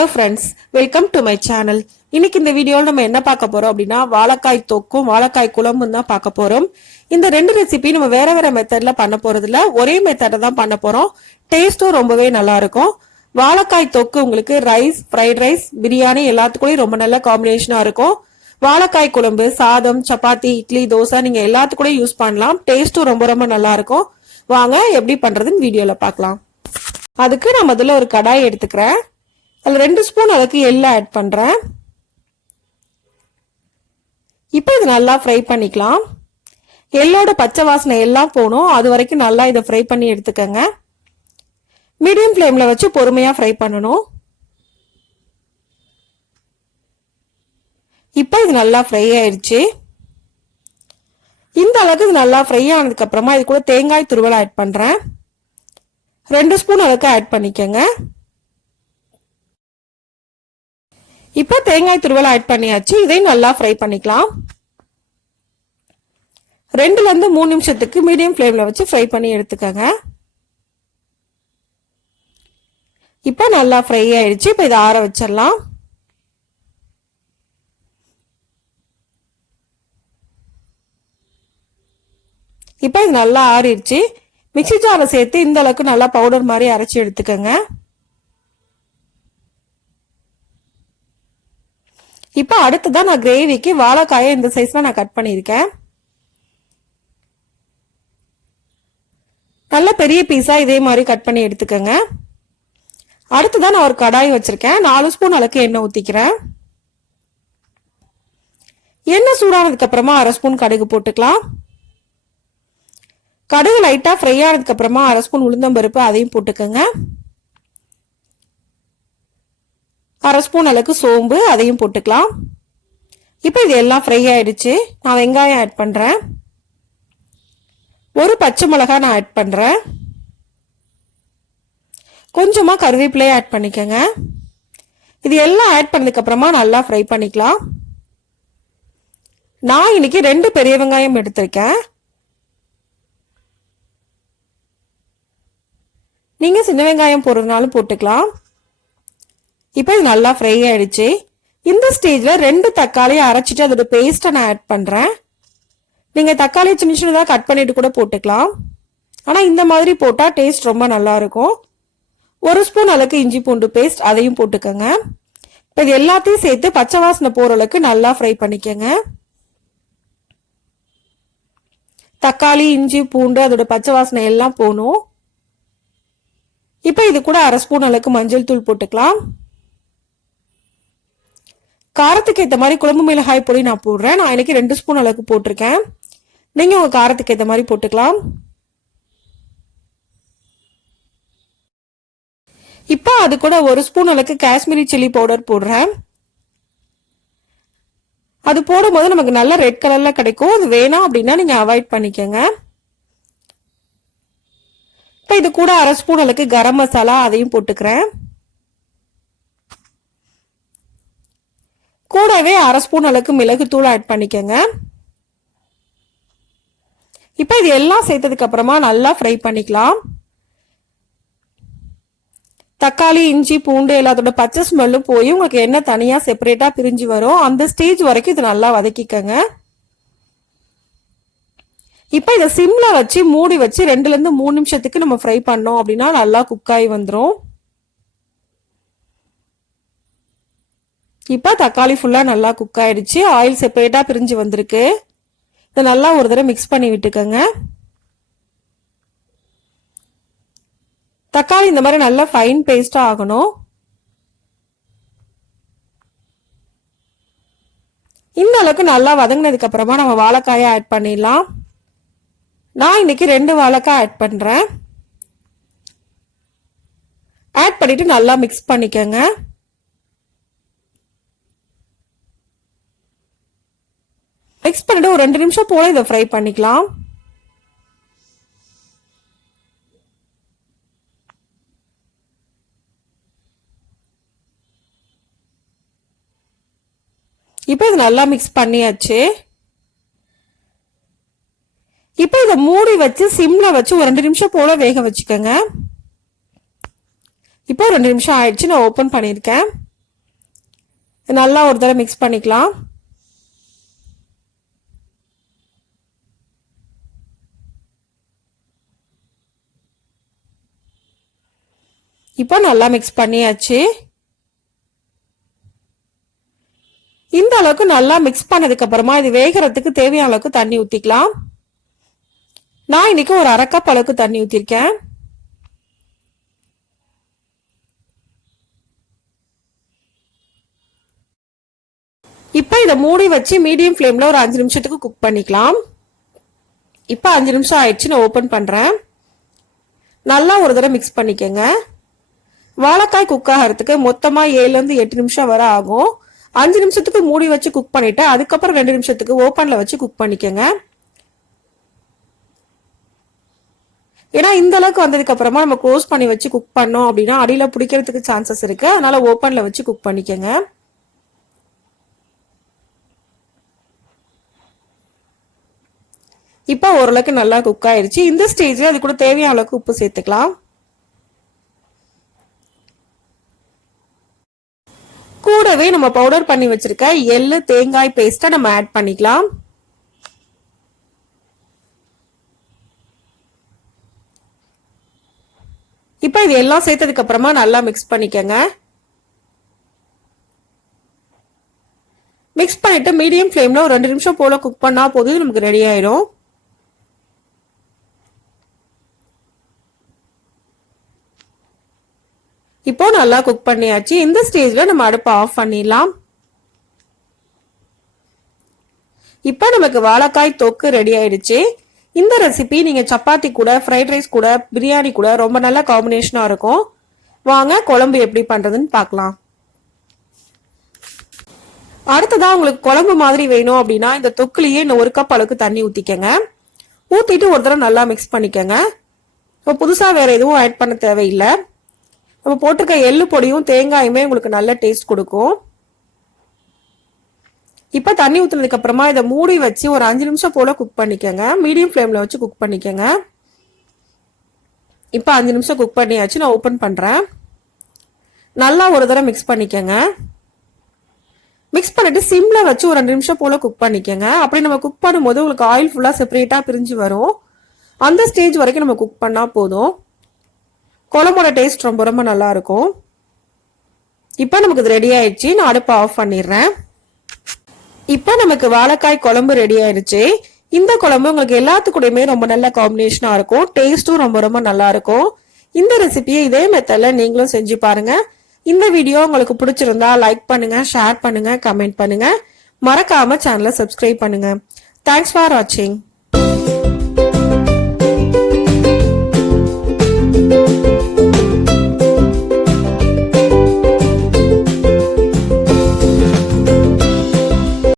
Hello friends, welcome to my channel. இன்னைக்கு இந்த வீடியோவில் நம்ம என்ன பார்க்க போறோம் அப்படின்னா வாழைக்காய் தொக்கும் வாழைக்காய் குழம்பும் தான் பார்க்க போறோம். இந்த ரெண்டு ரெசிபி நம்ம வேற வேற மெத்தட்ல பண்ண போறதுல ஒரே மெத்தட தான் பண்ண போறோம். டேஸ்டும் ரொம்பவே நல்லா இருக்கும். வாழைக்காய் தொக்கு உங்களுக்கு ரைஸ், ஃப்ரைட் ரைஸ், பிரியாணி எல்லாத்துக்குள்ளயும் ரொம்ப நல்ல காம்பினேஷனா இருக்கும். வாழைக்காய் குழம்பு சாதம், சப்பாத்தி, இட்லி, தோசை நீங்க எல்லாத்துக்கூடயும் யூஸ் பண்ணலாம். டேஸ்டும் ரொம்ப ரொம்ப நல்லா இருக்கும். வாங்க எப்படி பண்றதுன்னு வீடியோல பார்க்கலாம். அதுக்கு நான் முதல்ல ஒரு கடாய் எடுத்துக்கிறேன். அதில் 2 ஸ்பூன் அளவுக்கு எள்ளு ஆட் பண்றேன். இப்போ இது நல்லா ஃப்ரை பண்ணிக்கலாம். எள்ளோட பச்சை வாசனை எல்லாம் போகணும், அது வரைக்கும் நல்லா இதை ஃப்ரை பண்ணி எடுத்துக்கங்க. மீடியம் ஃப்ளேம்ல வச்சு பொறுமையா ஃப்ரை பண்ணணும். இப்போ இது நல்லா ஃப்ரை ஆயிடுச்சு. இந்த அளவுக்கு இது நல்லா ஃப்ரை ஆனதுக்கு அப்புறமா இது கூட தேங்காய் துருவல் ஆட் பண்றேன். 2 ஸ்பூன் அளவுக்கு ஆட் பண்ணிக்கங்க. இப்போ தேங்காய் துருவல் ஆட் பண்ணியாச்சு. இதையும் நல்லா ஃப்ரை பண்ணிக்கலாம். 2ல இருந்து 3 நிமிஷத்துக்கு மீடியம் ஃப்ளேம்ல வச்சு ஃப்ரை பண்ணி எடுத்துக்கங்க. இப்போ நல்லா ஃப்ரை ஆயிடுச்சு. இப்போ இதை ஆற வச்சிடலாம். இப்போ இது நல்லா ஆறிடுச்சு. மிக்ஸி ஜாரை சேர்த்து இந்த அளவுக்கு நல்லா பவுடர் மாதிரி அரைச்சி எடுத்துக்கங்க. இப்போ அடுத்ததான் நான் கிரேவிக்கு வாழைக்காயை இந்த சைஸ்ல நான் கட் பண்ணியிருக்கேன். நல்ல பெரிய பீஸா இதே மாதிரி கட் பண்ணி எடுத்துக்கங்க. அடுத்ததான் நான் ஒரு கடாய் வச்சிருக்கேன். 4 ஸ்பூன் அளவுக்கு எண்ணெய் ஊத்திக்கிறேன். எண்ணெய் சூடானதுக்கு அப்புறமா 1/2 ஸ்பூன் கடுகு போட்டுக்கலாம். கடுகு லைட்டா ஃப்ரை ஆனதுக்கு அப்புறமா 1/2 ஸ்பூன் உளுந்தம்பருப்பு அதையும் போட்டுக்கோங்க. 1/2 ஸ்பூன் அளவுக்கு சோம்பு அதையும் போட்டுக்கலாம். இப்போ இது எல்லாம் ஃப்ரை ஆயிடுச்சு. நான் வெங்காயம் ஆட் பண்றேன். ஒரு பச்சை மிளகாய் நான் ஆட் பண்றேன். கொஞ்சமா கருவேப்பிலையை ஆட் பண்ணிக்கோங்க. இது எல்லாம் ஆட் பண்ணதுக்கு அப்புறமா நல்லா ஃப்ரை பண்ணிக்கலாம். நான் இன்னைக்கு 2 பெரிய வெங்காயம் எடுத்திருக்கேன். நீங்க சின்ன வெங்காயம் போடுறதுனாலும் போட்டுக்கலாம். இப்போ இது நல்லா ஃப்ரை ஆயிடுச்சு. இந்த ஸ்டேஜ்ல 2 தக்காளியை அரைச்சிட்டு அதோட பேஸ்ட்டை நான் ஆட் பண்றேன். நீங்க தக்காளி சின்ன சின்னதாக கட் பண்ணிட்டு கூட போட்டுக்கலாம். ஆனா இந்த மாதிரி போட்டா டேஸ்ட் ரொம்ப நல்லா இருக்கும். 1 ஸ்பூன் அளவுக்கு இஞ்சி பூண்டு பேஸ்ட் அதையும் போட்டுக்கோங்க. இப்போ இது எல்லாத்தையும் சேர்த்து பச்சை வாசனை போற அளவுக்கு நல்லா ஃப்ரை பண்ணிக்கோங்க. தக்காளி, இஞ்சி பூண்டு அதோட பச்சை வாசனை எல்லாம் போகணும். இப்போ இது கூட 1/2 ஸ்பூன் அளவுக்கு மஞ்சள் தூள் போட்டுக்கலாம். காரத்துக்கு ஏற்ற மாதிரி குழம்பு மிளகாய் பொடி நான் போடுறேன். நான் இன்னைக்கு 2 ஸ்பூன் அளவுக்கு போட்டிருக்கேன். நீங்க உங்க காரத்துக்கு ஏற்ற மாதிரி போட்டுக்கலாம். இப்போ அது கூட 1 ஸ்பூன் அளவுக்கு காஷ்மீரி சில்லி பவுடர் போடுறேன். அது போடும்போது நமக்கு நல்ல ரெட் கலர்ல கிடைக்கும். அது வேணாம் அப்படின்னா நீங்க அவாய்ட் பண்ணிக்கோங்க. இப்போ இது கூட 1/2 ஸ்பூன் அளவுக்கு கரம் மசாலா அதையும் போட்டுக்கிறேன். கூடவே 1/2 ஸ்பூன் அளவுக்கு மிளகுத்தூள் ஆட் பண்ணிக்கோங்க. இப்போ இது எல்லாம் சேர்த்ததுக்கு அப்புறமா நல்லா ஃப்ரை பண்ணிக்கலாம். தக்காளி, இஞ்சி பூண்டு எல்லாத்தோட பச்சை ஸ்மெல்லும் போய் உங்களுக்கு என்ன தனியா செப்பரேட்டா பிரிஞ்சு வரும். அந்த ஸ்டேஜ் வரைக்கும் இது நல்லா வதக்கிக்கங்க. இப்போ இதை சிம்ல வச்சு மூடி வச்சு 2ல இருந்து 3 நிமிஷத்துக்கு நம்ம ஃப்ரை பண்ணோம் அப்படின்னா நல்லா குக் ஆகி வந்துடும். இப்போ தக்காளி ஃபுல்லா நல்லா குக் ஆயிடுச்சு. ஆயில் செப்பரேட்டா பிரிஞ்சு வந்திருக்கு. இதை நல்லா ஒரு தடவை மிக்ஸ் பண்ணி விட்டுக்கோங்க. தக்காளி இந்த மாதிரி நல்லா ஃபைன் பேஸ்டா ஆகணும். இந்த அளவுக்கு நல்லா வதங்கினதுக்கு அப்புறமா நம்ம வாழைக்காயை ஆட் பண்ணிடலாம். நான் இன்னைக்கு 2 வாழைக்காய் ஆட் பண்றேன். ஆட் பண்ணிட்டு நல்லா மிக்ஸ் பண்ணிக்கோங்க. மிக்ஸ் பண்ணிட்டு ஒரு 2 நிமிஷம் போல இதை ஃப்ரை பண்ணிக்கலாம். இப்போ இது நல்லா மிக்ஸ் பண்ணியாச்சு. இப்போ இதை மூடி வச்சு சிம்ல வச்சு ஒரு 2 நிமிஷம் போல வேக வச்சுக்கோங்க. இப்போ 2 நிமிஷம் ஆயிடுச்சு. நான் ஓபன் பண்ணிருக்கேன். நல்லா ஒரு தடவை மிக்ஸ் பண்ணிக்கலாம். இப்போ நல்லா மிக்ஸ் பண்ணியாச்சு. இந்த அளவுக்கு நல்லா மிக்ஸ் பண்ணதுக்கு அப்புறமா இது வேகிறதுக்கு தேவையான அளவுக்கு தண்ணி ஊத்திக்கலாம். நான் இன்னைக்கு ஒரு 1/2 கப் அளவுக்கு தண்ணி ஊத்திருக்கேன். இப்போ இதை மூடி வச்சு மீடியம் ஃப்ளேம்ல ஒரு 5 நிமிஷத்துக்கு குக் பண்ணிக்கலாம். இப்போ 5 நிமிஷம் ஆயிடுச்சு. நான் ஓபன் பண்றேன். நல்லா ஒரு தடவை மிக்ஸ் பண்ணிக்கங்க. வாழைக்காய் குக் ஆகிறதுக்கு மொத்தமா 7ல இருந்து 8 நிமிஷம் வரை ஆகும். 5 நிமிஷத்துக்கு மூடி வச்சு குக் பண்ணிட்டு அதுக்கப்புறம் 2 நிமிஷத்துக்கு ஓபன்ல வச்சு குக் பண்ணிக்கங்க. ஏன்னா இந்த அளவுக்கு வந்ததுக்கு அப்புறமா நம்ம க்ளோஸ் பண்ணி வச்சு குக் பண்ணோம் அப்படின்னா அடியில பிடிக்கிறதுக்கு சான்சஸ் இருக்கு. அதனால ஓபன்ல வச்சு குக் பண்ணிக்கங்க. இப்போ ஓரளவுக்கு நல்லா குக் ஆயிருச்சு. இந்த ஸ்டேஜ்ல அது கூட தேவையான அளவுக்கு உப்பு சேர்த்துக்கலாம். கூடவே நம்ம பவுடர் பண்ணி வச்சிருக்க எள்ளு தேங்காய் பேஸ்ட்டை நம்ம ஆட் பண்ணிக்கலாம். இப்போ இது எல்லாம் சேர்த்ததுக்கு அப்புறமா நல்லா மிக்ஸ் பண்ணிக்கங்க. மிக்ஸ் பண்ணிட்டு மீடியம் ஃப்ளேம்ல ஒரு 2 நிமிஷம் போல குக் பண்ணா போதும், நமக்கு ரெடி ஆயிடும். இப்போ நல்லா குக் பண்ணியாச்சு. இந்த ஸ்டேஜ்ல நம்ம அடுப்பை ஆஃப் பண்ணிடலாம். இப்போ நமக்கு வாழைக்காய் தொக்கு ரெடி ஆயிடுச்சு. இந்த ரெசிபி நீங்க சப்பாத்தி கூட, ஃப்ரைட் ரைஸ் கூட, பிரியாணி கூட ரொம்ப நல்ல காம்பினேஷனா இருக்கும். வாங்க குழம்பு எப்படி பண்றதுன்னு பார்க்கலாம். அடுத்ததா உங்களுக்கு குழம்பு மாதிரி வேணும் அப்படின்னா இந்த தொக்குலயே 1 கப் அளவுக்கு தண்ணி ஊத்திக்கங்க. ஊத்திட்டு ஒரு தடவை நல்லா மிக்ஸ் பண்ணிக்கங்க. இப்போ புதுசா வேற எதுவும் ஆட் பண்ண தேவையில்லை. நம்ம போட்டிருக்க எள்ளு பொடியும் தேங்காயுமே உங்களுக்கு நல்ல டேஸ்ட் கொடுக்கும். இப்ப தண்ணி ஊத்துனதுக்கு அப்புறமா இதை மூடி வச்சு ஒரு 5 நிமிஷம் போல குக் பண்ணிக்கங்க. மீடியம் ஃப்ளேம்ல வச்சு குக் பண்ணிக்கங்க. இப்ப 5 நிமிஷம் குக் பண்ணியாச்சு. நான் ஓபன் பண்றேன். நல்லா ஒரு தடவை மிக்ஸ் பண்ணிக்கங்க. மிக்ஸ் பண்ணிட்டு சிம்ல வச்சு ஒரு 2 நிமிஷம் போல குக் பண்ணிக்கங்க. அப்படி நம்ம குக் பண்ணும்போது உங்களுக்கு ஆயில் ஃபுல்லா செப்பரேட்டா பிரிஞ்சு வரும். அந்த ஸ்டேஜ் வரைக்கும் நம்ம குக் பண்ணா போதும். குழம்போட டேஸ்ட் ரொம்ப ரொம்ப நல்லா இருக்கும். இப்போ நமக்கு இது ரெடி ஆயிடுச்சு. நான் அடுப்பை ஆஃப் பண்ணிடுறேன். இப்போ நமக்கு வாழைக்காய் குழம்பு ரெடி ஆயிடுச்சு. இந்த குழம்பு உங்களுக்கு எல்லாத்துக்கூடயுமே ரொம்ப நல்ல காம்பினேஷனா இருக்கும். டேஸ்டும் ரொம்ப ரொம்ப நல்லா இருக்கும். இந்த ரெசிபியை இதே மெத்தட்ல நீங்களும் செஞ்சு பாருங்க. இந்த வீடியோ உங்களுக்கு பிடிச்சிருந்தா லைக் பண்ணுங்க, ஷேர் பண்ணுங்க, கமெண்ட் பண்ணுங்க. மறக்காம சேனலை சப்ஸ்கிரைப் பண்ணுங்க. தேங்க்ஸ் ஃபார் வாட்சிங்.